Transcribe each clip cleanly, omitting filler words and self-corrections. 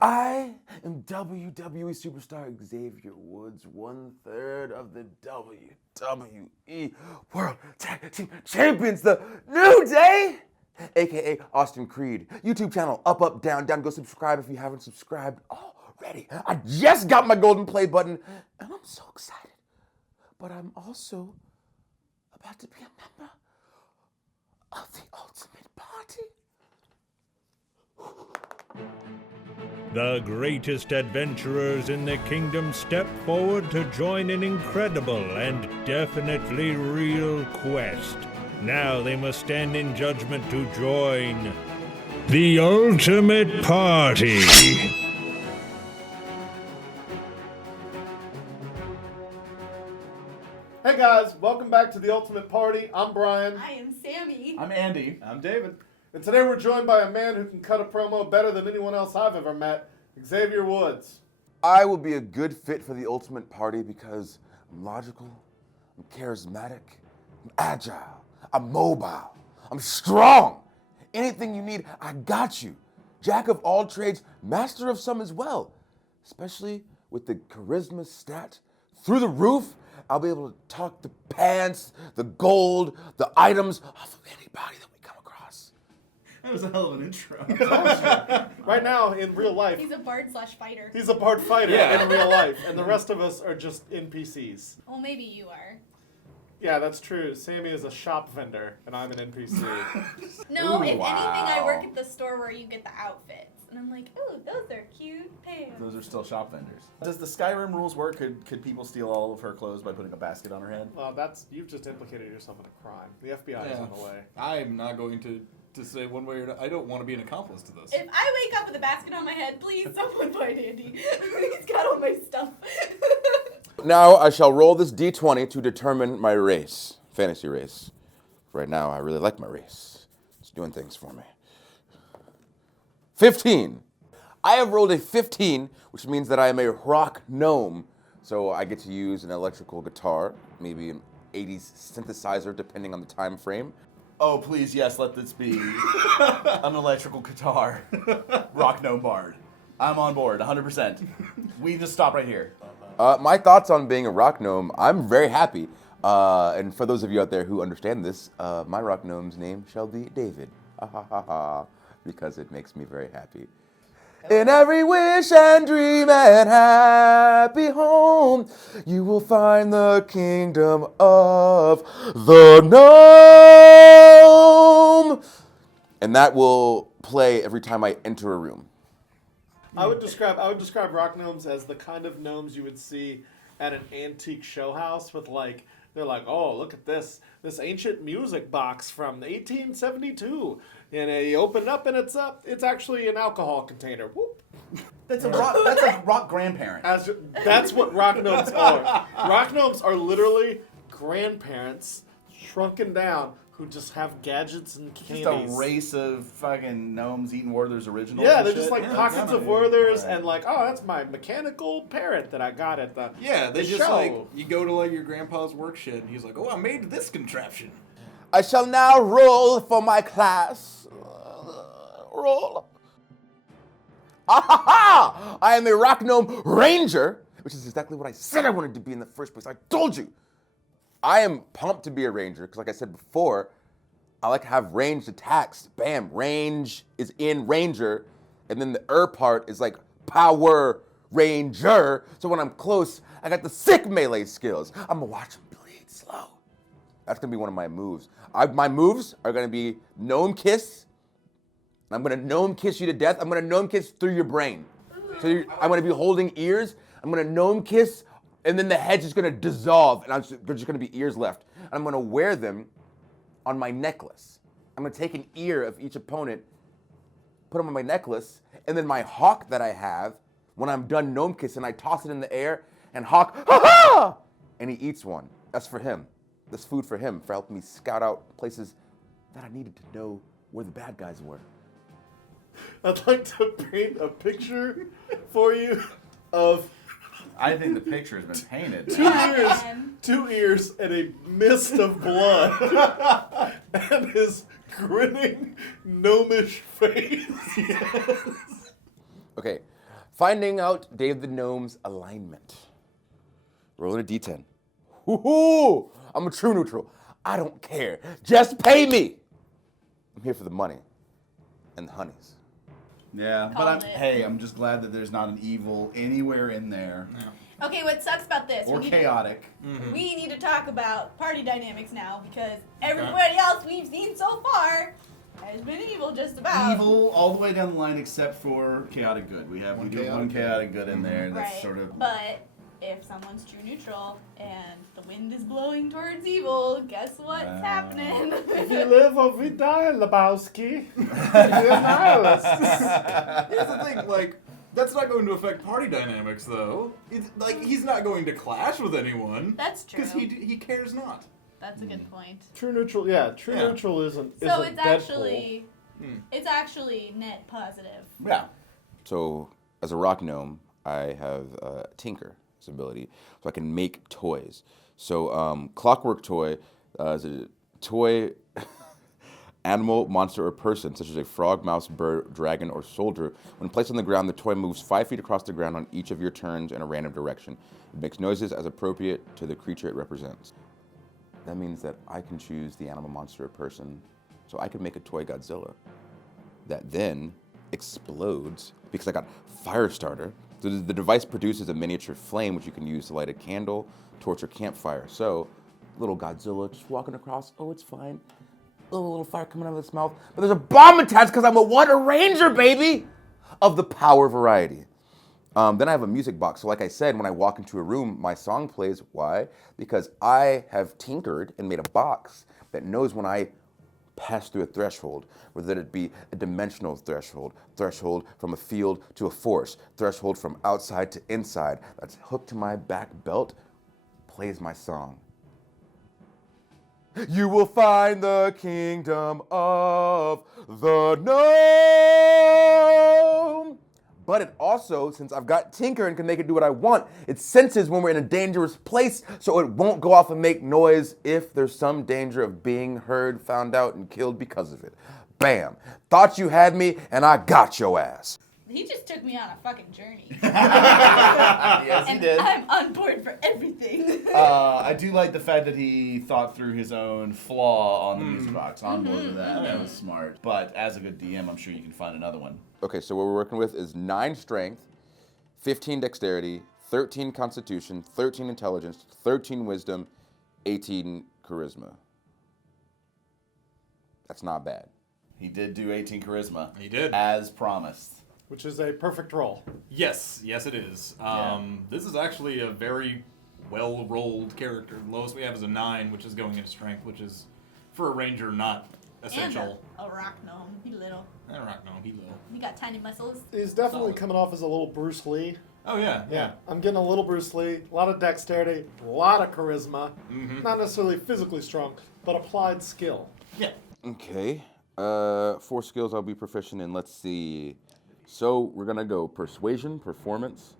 I am WWE superstar Xavier Woods, 1/3 of the WWE World Tag Team Champions, the New Day, aka Austin Creed. YouTube channel, up, up, down, down. Go subscribe if you haven't subscribed already. I just got my golden play button, and I'm so excited. But I'm also about to be a member of the Ultimate Party. The greatest adventurers in the kingdom step forward to join an incredible and definitely real quest. Now they must stand in judgment to join the Ultimate Party. Hey guys, welcome back to the Ultimate Party. I'm Brian. I am Sammy. I'm Andy. I'm David. And today we're joined by a man who can cut a promo better than anyone else I've ever met, Xavier Woods. I will be a good fit for the Ultimate Party because I'm logical, I'm charismatic, I'm agile, I'm mobile, I'm strong. Anything you need, I got you. Jack of all trades, master of some as well. Especially with the charisma stat through the roof, I'll be able to talk the pants, the gold, the items off of anybody that we come across. That was a hell of an intro. Right now, in real life, He's a bard/fighter. he's a bard fighter Yeah. in real life, and the rest of us are just NPCs. Well, maybe you are. Yeah, that's true. Sammy is a shop vendor, and I'm an NPC. No, Ooh, if anything, I work wow. at the store where you get the outfits. And I'm like, ooh, those are cute pants. Those are still shop vendors. Does the Skyrim rules work? Could people steal all of her clothes by putting a basket on her head? Well, you've just implicated yourself in a crime. The FBI is on the way. I'm not going to say one way or another. I don't want to be an accomplice to this. If I wake up with a basket on my head, please someone find Andy. He's got all my stuff. Now I shall roll this d20 to determine my race, fantasy race. Right now, I really like my race. It's doing things for me. 15. I have rolled a 15, which means that I am a rock gnome. So I get to use an electrical guitar, maybe an 80s synthesizer, depending on the time frame. Oh, please, yes, let this be an electrical guitar. Rock Gnome Bard. I'm on board, 100%. We just stop right here. My thoughts on being a rock gnome, I'm very happy. And for those of you out there who understand this, my rock gnome's name shall be David. Ha ha ha ha. Because it makes me very happy. In every wish and dream and happy home, you will find the kingdom of the gnome. And that will play every time I enter a room. I would describe rock gnomes as the kind of gnomes you would see at an antique show house with they're like, oh, look at this ancient music box from 1872. And you open it up and it's actually an alcohol container. Whoop. That's a rock grandparent. That's what rock gnomes are. Rock gnomes are literally grandparents shrunken down who just have gadgets and candies. Just a race of fucking gnomes eating Werther's original. Yeah, they're just like pockets of Werther's Right. and like, oh, that's my mechanical parrot that I got at the Yeah, they the just show. like, you go to like your grandpa's work shed and he's like, oh, I made this contraption. I shall now roll for my class. Roll. Ah ha ha! I am a rock gnome ranger, which is exactly what I said I wanted to be in the first place. I told you. I am pumped to be a ranger because, like I said before, I like to have ranged attacks. Bam, range is in ranger, and then the part is like power ranger. So when I'm close, I got the sick melee skills. I'm gonna watch them bleed slow. That's gonna be one of my moves. My moves are gonna be gnome kiss. I'm gonna gnome kiss you to death. I'm gonna gnome kiss through your brain. So I'm gonna be holding ears. I'm gonna gnome kiss, and then the head's just gonna dissolve, and there's just gonna be ears left. And I'm gonna wear them on my necklace. I'm gonna take an ear of each opponent, put them on my necklace, and then my hawk that I have, when I'm done gnome kissing, I toss it in the air, and Hawk, ha ha! And he eats one. That's for him. That's food for him, for helping me scout out places that I needed to know where the bad guys were. I'd like to paint a picture for you of I think the picture has been painted. two ears, and a mist of blood, and his grinning gnomish face. Okay, Finding out Dave the Gnome's alignment. Rolling a d10. Woohoo! I'm a true neutral. I don't care. Just pay me. I'm here for the money and the honeys. Yeah, Called but it. I'm just glad that there's not an evil anywhere in there. Okay, what sucks about this? Or we need to- chaotic. We need to talk about party dynamics now because everybody else we've seen so far has been evil just about. Evil all the way down the line except for chaotic good. We do one chaotic good in there. That's Right. sort of. But if someone's true neutral and the wind is blowing towards evil, guess what's happening? If you live or we die, Lebowski. You're nihilist. Here's the thing, like, that's not going to affect party dynamics, though. It's like he's not going to clash with anyone. That's true. Because he cares not. That's a good point. True neutral, yeah. True Yeah. neutral isn't. So isn't it's actually net positive. Yeah. So, as a rock gnome, I have Tinker's ability, so I can make toys. So, Clockwork Toy is a toy animal, monster, or person, such as a frog, mouse, bird, dragon, or soldier. When placed on the ground, the toy moves 5 feet across the ground on each of your turns in a random direction. It makes noises as appropriate to the creature it represents. That means that I can choose the animal, monster, or person. So I can make a toy Godzilla that then explodes because I got Firestarter. So the device produces a miniature flame which you can use to light a candle, torch, or campfire. So little Godzilla just walking across, oh, it's fine. Little fire coming out of its mouth. But there's a bomb attached because I'm a Water Ranger, baby! Of the power variety. Then I have a music box. So like I said, when I walk into a room, my song plays. Why? Because I have tinkered and made a box that knows when I pass through a threshold, whether it be a dimensional threshold, threshold from a field to a force, threshold from outside to inside, that's hooked to my back belt, plays my song. You will find the kingdom of the gnome. But it also, since I've got Tinker and can make it do what I want, it senses when we're in a dangerous place, so it won't go off and make noise if there's some danger of being heard, found out, and killed because of it. Bam. Thought you had me, and I got your ass. He just took me on a fucking journey. Yes, he And did. I'm on board for everything. I do like the fact that he thought through his own flaw on the music box. On board with that. That was smart. But as a good DM, I'm sure you can find another one. Okay, so what we're working with is 9 strength, 15 dexterity, 13 constitution, 13 intelligence, 13 wisdom, 18 charisma. That's not bad. He did do 18 charisma. He did. As promised. Which is a perfect roll. Yes, it is. This is actually a very well-rolled character. The lowest we have is a 9, which is going into strength, which is, for a ranger, not essential. And a rock gnome. He little. And a rock gnome, he low. He got tiny muscles. He's definitely Solid. coming off as a little Bruce Lee. Oh, yeah. I'm getting a little Bruce Lee, a lot of dexterity, a lot of charisma. Not necessarily physically strong, but applied skill. Yeah. Okay, 4 skills I'll be proficient in. Let's see. So we're gonna go persuasion, performance,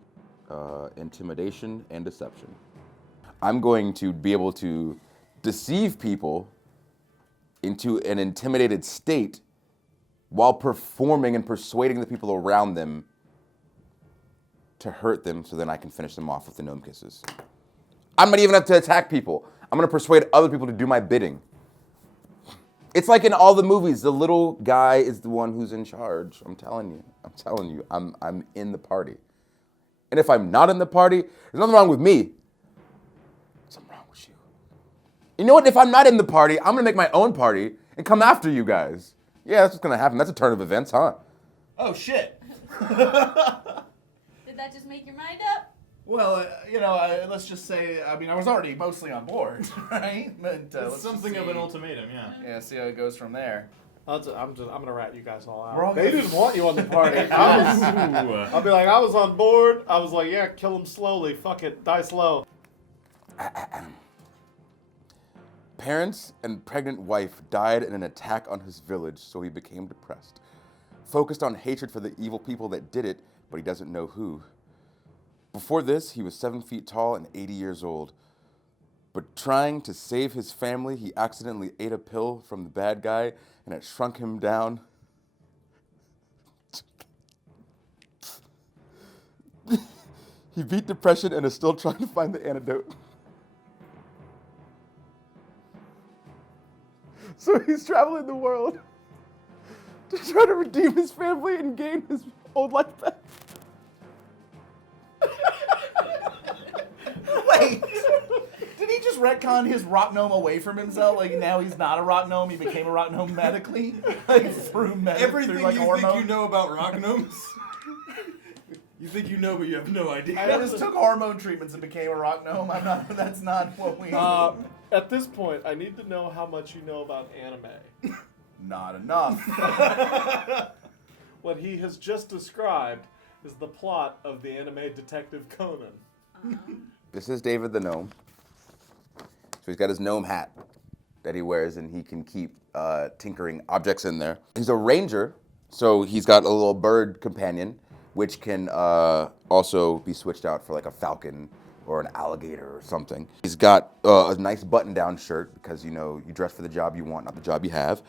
intimidation, and deception. I'm going to be able to deceive people into an intimidated state while performing and persuading the people around them to hurt them so then I can finish them off with the gnome kisses. I'm not even have to attack people. I'm gonna persuade other people to do my bidding. It's like in all the movies, the little guy is the one who's in charge. I'm telling you, I'm in the party. And if I'm not in the party, there's nothing wrong with me. Something wrong with you. You know what? If I'm not in the party, I'm gonna make my own party and come after you guys. Yeah, that's what's gonna happen. That's a turn of events, huh? Oh, shit. Did that just make your mind up? Well, let's just say, I was already mostly on board, right? But, It's let's just something of see. an ultimatum, yeah. Yeah, see how it goes from there. I'm gonna rat you guys all We're all out. They good. didn't want you on the party. Ooh. I'll be like, I was on board. I was like, yeah, kill him slowly. Fuck it, die slow. Parents and pregnant wife died in an attack on his village, so he became depressed. Focused on hatred for the evil people that did it, but he doesn't know who. Before this, he was 7 feet tall and 80 years old. But trying to save his family, he accidentally ate a pill from the bad guy, and it shrunk him down He beat depression and is still trying to find the antidote. So he's traveling the world to try to redeem his family and gain his old life back. Wait, did he just retcon his rock gnome away from himself? Like now he's not a rock gnome, he became a rock gnome medically? Like through Everything like you hormones? think you know about rock gnomes, you think you know, but you have no idea. I just took hormone treatments and became a rock gnome. That's not what we At this point, I need to know how much you know about anime. Not enough. What he has just described is the plot of the anime Detective Conan. This is David the gnome. So he's got his gnome hat that he wears, and he can keep tinkering objects in there. He's a ranger, so he's got a little bird companion, which can also be switched out for like a falcon or an alligator or something. He's got a nice button-down shirt because, you know, you dress for the job you want, not the job you have.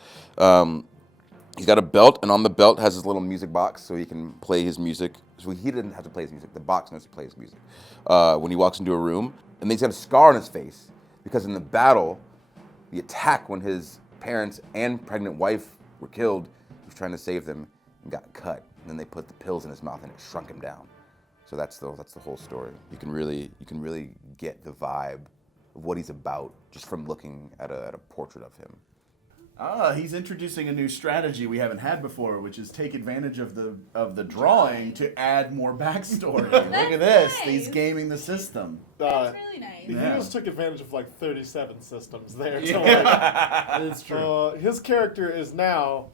He's got a belt, and on the belt has his little music box so he can play his music. So he doesn't have to play his music. The box knows to play his music when he walks into a room. And then he's got a scar on his face because in the battle, the attack when his parents and pregnant wife were killed, he was trying to save them and got cut. And then they put the pills in his mouth and it shrunk him down. So that's the whole story. You can really get the vibe of what he's about just from looking at a portrait of him. He's introducing a new strategy we haven't had before, which is take advantage of the drawing to add more backstory. Look at this. nice. He's gaming the system. That's really nice. He Yeah. just took advantage of like 37 systems there. To That's true. his character is now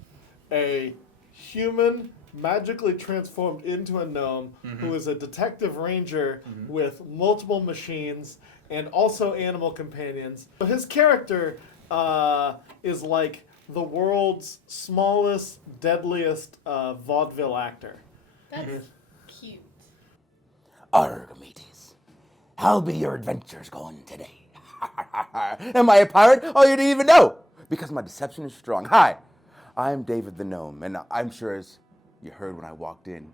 a human magically transformed into a gnome who is a detective ranger with multiple machines and also animal companions. So his character is like the world's smallest, deadliest vaudeville actor. That's cute. Arg, mateys. How be your adventures going today? Am I a pirate? Oh, you didn't even know. Because my deception is strong. Hi, I'm David the Gnome, and I'm sure as you heard when I walked in,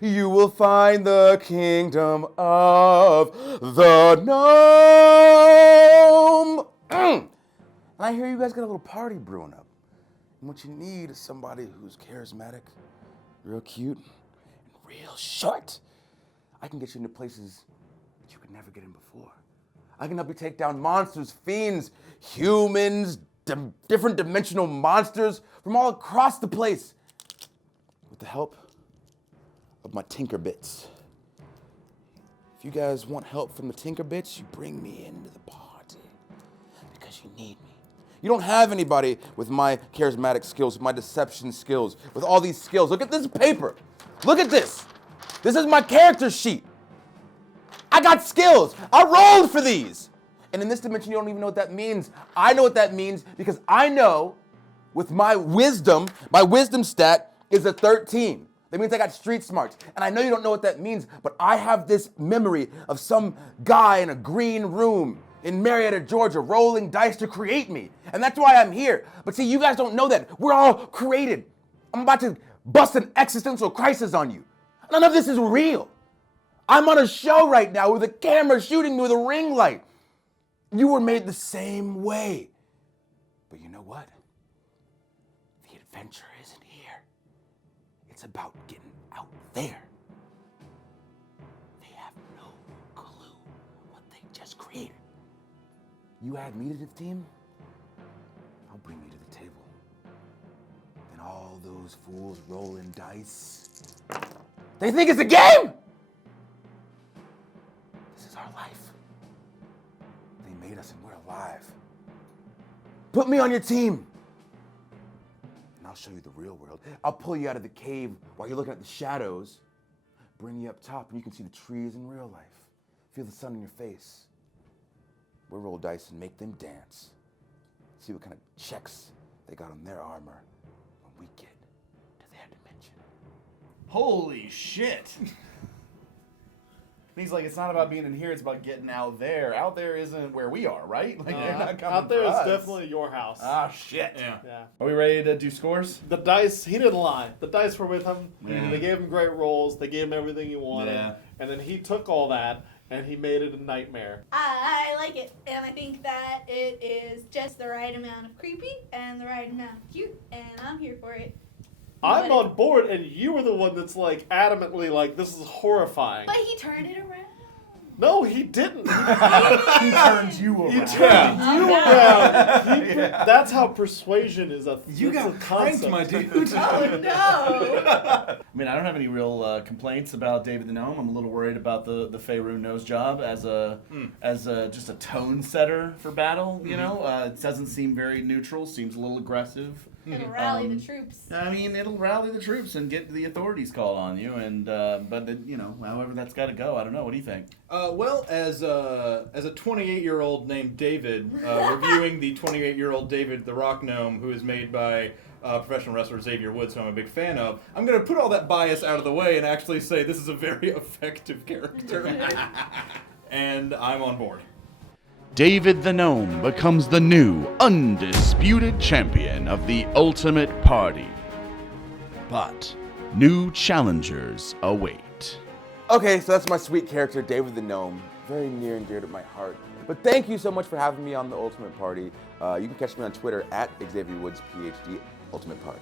you will find the kingdom of the gnome. And I hear you guys got a little party brewing up. And what you need is somebody who's charismatic, real cute, and real short. I can get you into places that you could never get in before. I can help you take down monsters, fiends, humans, different dimensional monsters from all across the place with the help of my Tinker Bits. If you guys want help from the Tinker Bits, you bring me into the party because you need me. You don't have anybody with my charismatic skills, with my deception skills, with all these skills. Look at this paper. Look at this. This is my character sheet. I got skills. I rolled for these. And in this dimension, you don't even know what that means. I know what that means because I know with my wisdom stat is a 13. That means I got street smarts. And I know you don't know what that means, but I have this memory of some guy in a green room in Marietta, Georgia, rolling dice to create me. And that's why I'm here. But see, you guys don't know that. We're all created. I'm about to bust an existential crisis on you. None of this is real. I'm on a show right now with a camera shooting me with a ring light. You were made the same way. But you know what? The adventure isn't here. It's about getting out there. They have no clue what they just created. You add me to the team, I'll bring you to the table. Then all those fools rolling dice, they think it's a game! This is our life. They made us and we're alive. Put me on your team. And I'll show you the real world. I'll pull you out of the cave while you're looking at the shadows, bring you up top and you can see the trees in real life. Feel the sun in your face. We'll roll dice and make them dance. See what kind of checks they got on their armor when we get to their dimension. Holy shit. And he's like, it's not about being in here, it's about getting out there. Out there isn't where we are, right? Like, they're not coming Out there for is us. definitely your house. Ah, shit. Yeah. Yeah. Are we ready to do scores? The dice, he didn't lie. The dice were with him. Yeah. They gave him great rolls. They gave him everything he wanted. Yeah. And then he took all that and he made it a nightmare. I like it, and I think that it is just the right amount of creepy and the right amount of cute, and I'm here for it. I'm But- on board, and you were the one that's like adamantly like, this is horrifying. But he turned it around. No, he didn't. He turns you around. He turned you around. That's how persuasion is a You it's a got pranked, concept. my dude. Oh no! I mean, I don't have any real complaints about David the Gnome. I'm a little worried about the Faerun nose job as a just a tone setter for battle. You know, it doesn't seem very neutral. Seems a little aggressive. It'll rally the troops. I mean, it'll rally the troops and get the authorities called on you. And you know, however that's got to go. I don't know. What do you think? Well, as a 28-year-old named David, reviewing the 28-year-old David the Rock Gnome, who is made by professional wrestler Xavier Woods, who I'm a big fan of, I'm going to put all that bias out of the way and actually say this is a very effective character. And I'm on board. David the Gnome becomes the new, undisputed champion of the Ultimate Party. But new challengers await. Okay, so that's my sweet character, David the Gnome. Very near and dear to my heart. But thank you so much for having me on the Ultimate Party. You can catch me on Twitter at Xavier Woods, PhD, Ultimate Party.